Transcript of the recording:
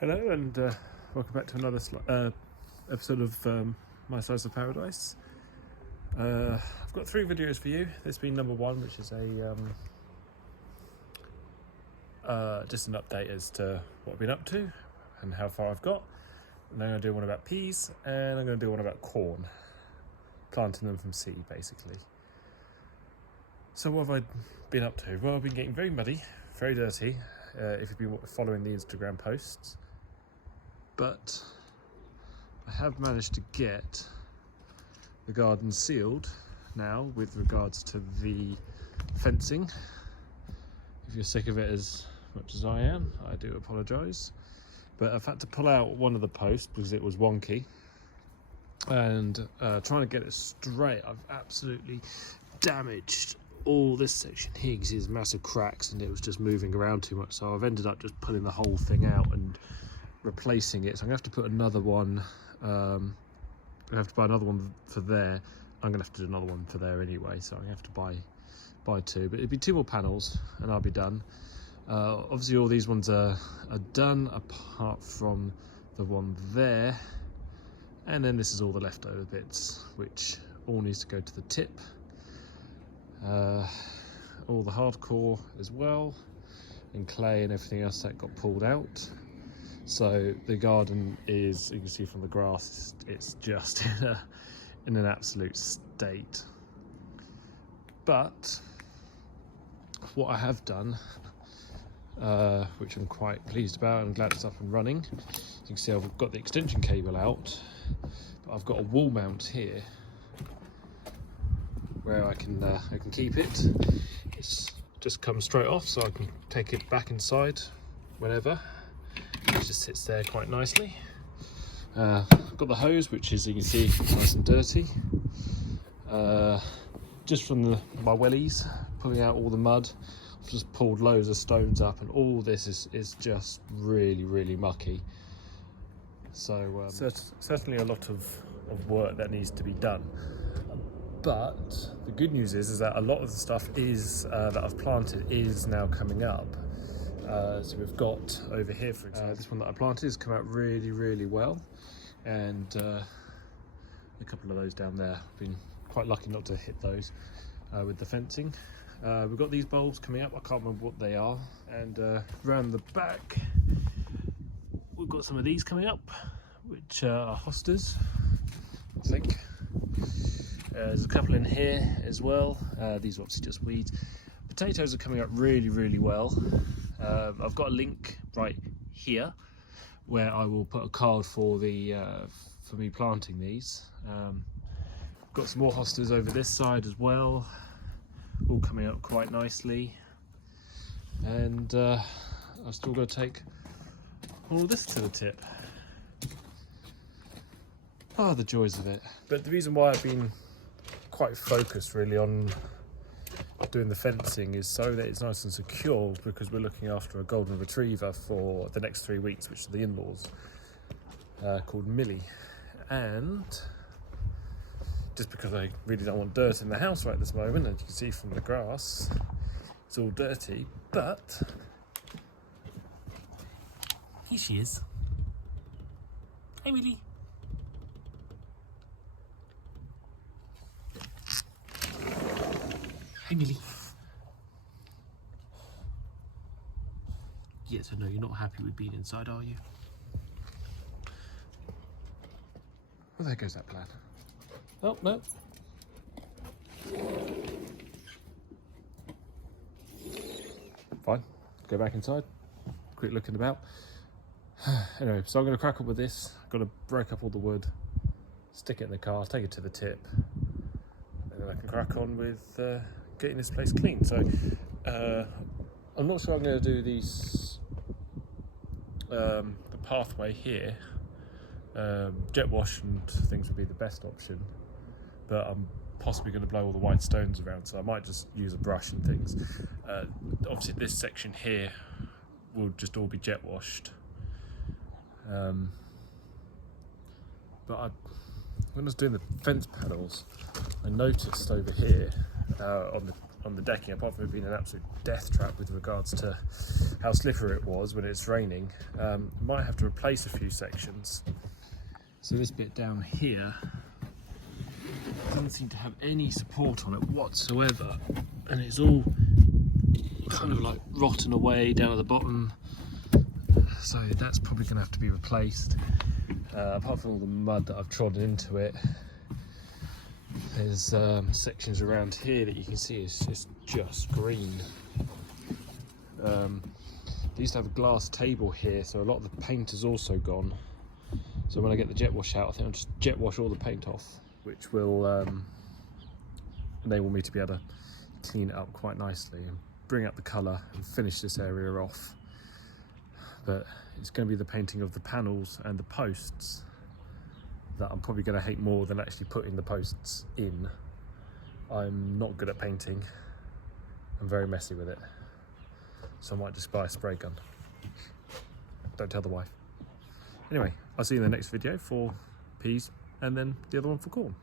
Hello and welcome back to another episode of My Slice of Paradise. I've got 3 videos for you. This being number 1, which is just an update as to what I've been up to and how far I've got. And I'm going to do one about peas and I'm going to do one about corn, planting them from seed basically. So what have I been up to? Well, I've been getting very muddy, very dirty, if you've been following the Instagram posts. But I have managed to get the garden sealed now with regards to the fencing. If you're sick of it as much as I am, I do apologise. But I've had to pull out one of the posts because it was wonky. And trying to get it straight, I've absolutely damaged all this section here because there's massive cracks and it was just moving around too much. So I've ended up just pulling the whole thing out and replacing it. So I'm going to have to put another one, I have to buy another one for there. I'm going to have to do another one for there anyway, so I'm going to have to buy 2, but it'd be 2 more panels and I'll be done. Obviously all these ones are done apart from the one there, and then this is all the leftover bits which all needs to go to the tip. All the hardcore as well, and clay and everything else that got pulled out. So the garden is, you can see from the grass, it's just in an absolute state. But what I have done, which I'm quite pleased about, I'm glad it's up and running. You can see I've got the extension cable out, but I've got a wall mount here where I can keep it. It's just comes straight off, so I can take it back inside whenever. It just sits there quite nicely. I've got the hose, which is, you can see, nice and dirty. Just from my wellies, pulling out all the mud. I've just pulled loads of stones up, and all this is just really mucky. So certainly a lot of work that needs to be done. But the good news is that a lot of the stuff that I've planted is now coming up. So we've got over here, for example, this one that I planted has come out really well, and a couple of those down there. I've been quite lucky not to hit those with the fencing. We've got these bulbs coming up, I can't remember what they are, and around the back we've got some of these coming up, which are hostas, I think. There's a couple in here as well. These are obviously just weeds. Potatoes are coming up really well. I've got a link right here where I will put a card for for me planting these. Got some more hostas over this side as well, all coming up quite nicely. And I've still got to take all this to the tip. Oh, the joys of it. But the reason why I've been quite focused really on doing the fencing is so that it's nice and secure, because we're looking after a golden retriever for the next 3 weeks, which are the in-laws, called Millie. And just because I really don't want dirt in the house right this moment, as you can see from the grass, it's all dirty, but here she is. Hey Millie. Hey Millie. Yes, I know you're not happy with being inside, are you? Well, there goes that plan. Oh, no. Fine, go back inside. Quick looking about. Anyway, so I'm going to crack up with this. I've got to break up all the wood, stick it in the car, take it to the tip, and then I can crack on with getting this place clean. So I'm not sure I'm going to do these the pathway here. Jet wash and things would be the best option, but I'm possibly going to blow all the white stones around, so I might just use a brush and things. Obviously this section here will just all be jet washed, but when I was doing the fence panels, I noticed over here on on the decking, apart from it being an absolute death trap with regards to how slippery it was when it's raining. Might have to replace a few sections. So this bit down here doesn't seem to have any support on it whatsoever, and it's all kind of like rotten away down at the bottom. So that's probably going to have to be replaced. Apart from all the mud that I've trodden into it, there's sections around here that you can see is just green. They used to have a glass table here, so a lot of the paint is also gone. So when I get the jet wash out, I think I'll just jet wash all the paint off, which will enable me to be able to clean it up quite nicely and bring up the colour and finish this area off. But it's going to be the painting of the panels and the posts that I'm probably going to hate more than actually putting the posts in. I'm not good at painting. I'm very messy with it. So I might just buy a spray gun. Don't tell the wife. Anyway, I'll see you in the next video for peas and then the other one for corn.